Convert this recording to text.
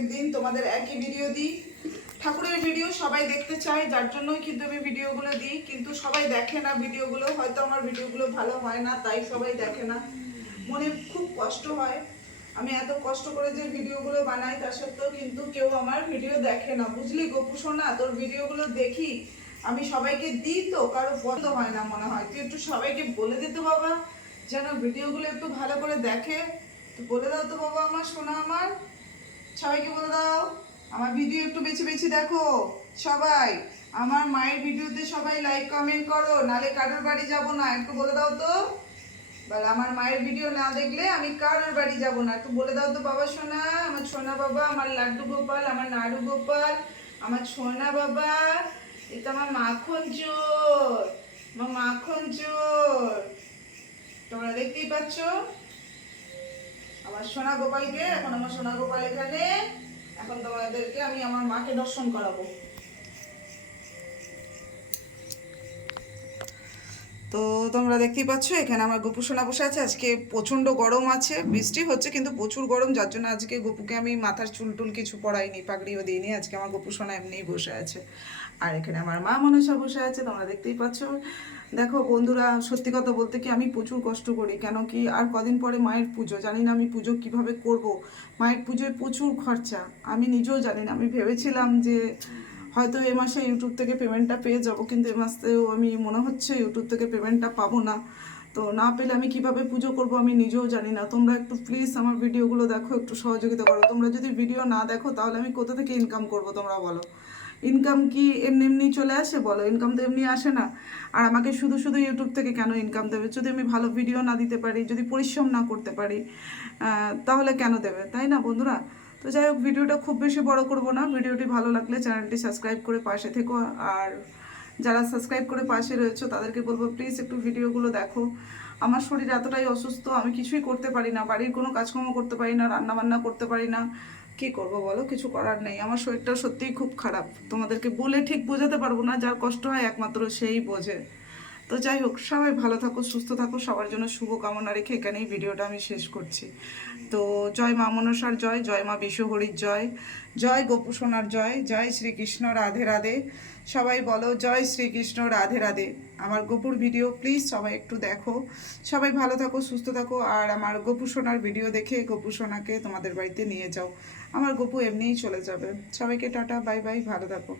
প্রত্যেক দিন তোমাদের একই ভিডিও দিই, ঠাকুরের ভিডিও সবাই দেখতে চায়, যার জন্যই কিন্তু আমি ভিডিওগুলো দিই। কিন্তু সবাই দেখে না ভিডিওগুলো, হয়তো আমার ভিডিওগুলো ভালো হয় না তাই সবাই দেখে না। মনে খুব কষ্ট হয়, আমি এত কষ্ট করে যে ভিডিওগুলো বানাই তা সত্ত্বেও কিন্তু কেউ আমার ভিডিও দেখে না। বুঝলি গপু সোনা, তোর ভিডিওগুলো দেখি আমি, সবাইকে দিই তো কারো বন্ধ হয় না মনে হয়। তুই একটু সবাইকে বলে দিতে বাবা যেন ভিডিওগুলো একটু ভালো করে দেখে। তো বলে দাও তো বাবা আমার সোনা, আমার সবাইকে বলে দাও আমার ভিডিও একটু বেছে বেছে দেখো সবাই। আমার মায়ের ভিডিওতে সবাই লাইক কমেন্ট করো, নালে কারোর বাড়ি যাব না। একটু বলে দাও তো, বলে আমার মায়ের ভিডিও না দেখলে আমি কারোর বাড়ি যাব না। একটু বলে দাও তো বাবা সোনা, আমার সোনা বাবা, আমার লাড্ডু গোপাল, আমার নাড়ু গোপাল, আমার সোনা বাবা, এটা আমার মাখন চোর, আমার মাখন চোর। তোমরা দেখতেই পাচ্ছ আমার সোনা গোপালকে। এখন আমার সোনা গোপাল এখানে, এখন তোমাদেরকে আমি আমার মাকে দর্শন করাবো। তো তোমরা দেখতেই পাচ্ছ এখানে আমার গপু সোনা বসে আছে। আজকে প্রচণ্ড গরম আছে, বৃষ্টি হচ্ছে কিন্তু প্রচুর গরম, যার জন্য আজকে গপুকে আমি মাথার চুল টুল কিছু পরাইনি, পাগড়িও দিইনি। আজকে আমার গপু সোনা এমনিই বসে আছে। আর এখানে আমার মা মনসা বসে আছে, তোমরা দেখতেই পাচ্ছ। দেখো বন্ধুরা, সত্যি কথা বলতে কি আমি প্রচুর কষ্ট করি, কেন কি আর কদিন পরে মায়ের পুজো, জানি না আমি পুজো কিভাবে করব। মায়ের পুজোয় প্রচুর খরচা, আমি নিজেও জানি না। আমি ভেবেছিলাম যে হয়তো এ মাসে ইউটিউব থেকে পেমেন্টটা পেয়ে যাব, কিন্তু এ মাসেও আমি মনে হচ্ছে ইউটিউব থেকে পেমেন্টটা পাবো না। তো না পেলে আমি কিভাবে পুজো করব আমি নিজেও জানি না। তোমরা একটু প্লিজ আমার ভিডিওগুলো দেখো, একটু সহযোগিতা করো। তোমরা যদি ভিডিও না দেখো তাহলে আমি কোথা থেকে ইনকাম করব তোমরা বলো? ইনকাম কি এমনি এমনি চলে আসে বলো? ইনকাম তো এমনি আসে না। আর আমাকে শুধু শুধু ইউটিউব থেকে কেন ইনকাম দেবে? যদি আমি ভালো ভিডিও না দিতে পারি, যদি পরিশ্রম না করতে পারি, তাহলে কেন দেবে, তাই না বন্ধুরা? তো যাই হোক, ভিডিওটা খুব বেশি বড় করব না। ভিডিওটি ভালো লাগলে চ্যানেলটি সাবস্ক্রাইব করে পাশে থেকো। আর যারা সাবস্ক্রাইব করে পাশে রয়েছে তাদেরকে বলবো প্লিজ একটু ভিডিওগুলো দেখো। আমার শরীর এতটাই অসুস্থ, আমি কিছুই করতে পারি না, বাড়ির কোনো কাজকর্ম করতে পারি না, রান্না বান্না করতে পারি না। কি করব বলো, কিছু করার নেই। আমার শরীরটা সত্যিই খুব খারাপ, তোমাদেরকে বলে ঠিক বোঝাতে পারবো না। যার কষ্ট হয় একমাত্র সেই বোঝে। তো যাই হোক, সবাই ভালো থাকো, সুস্থ থাকো, সবার জন্য শুভ কামনা রেখে এখানেই ভিডিওটা আমি শেষ করছি। তো জয় মা মনসার জয়, জয় মা বিশ্বহরির জয়, জয় গোপু সোনার জয়, জয় শ্রীকৃষ্ণ, রাধে রাধে। সবাই বলো জয় শ্রীকৃষ্ণ, রাধে রাধে। আমার গোপুর ভিডিও প্লিজ সবাই একটু দেখো। সবাই ভালো থাকো, সুস্থ থাকো। আর আমার গোপু সোনার ভিডিও দেখে গোপু সোনাকে তোমাদের বাড়িতে নিয়ে যাও। আমার গোপু এমনিই চলে যাবে। সবাইকে টাটা, বাই বাই, ভালো থাকো।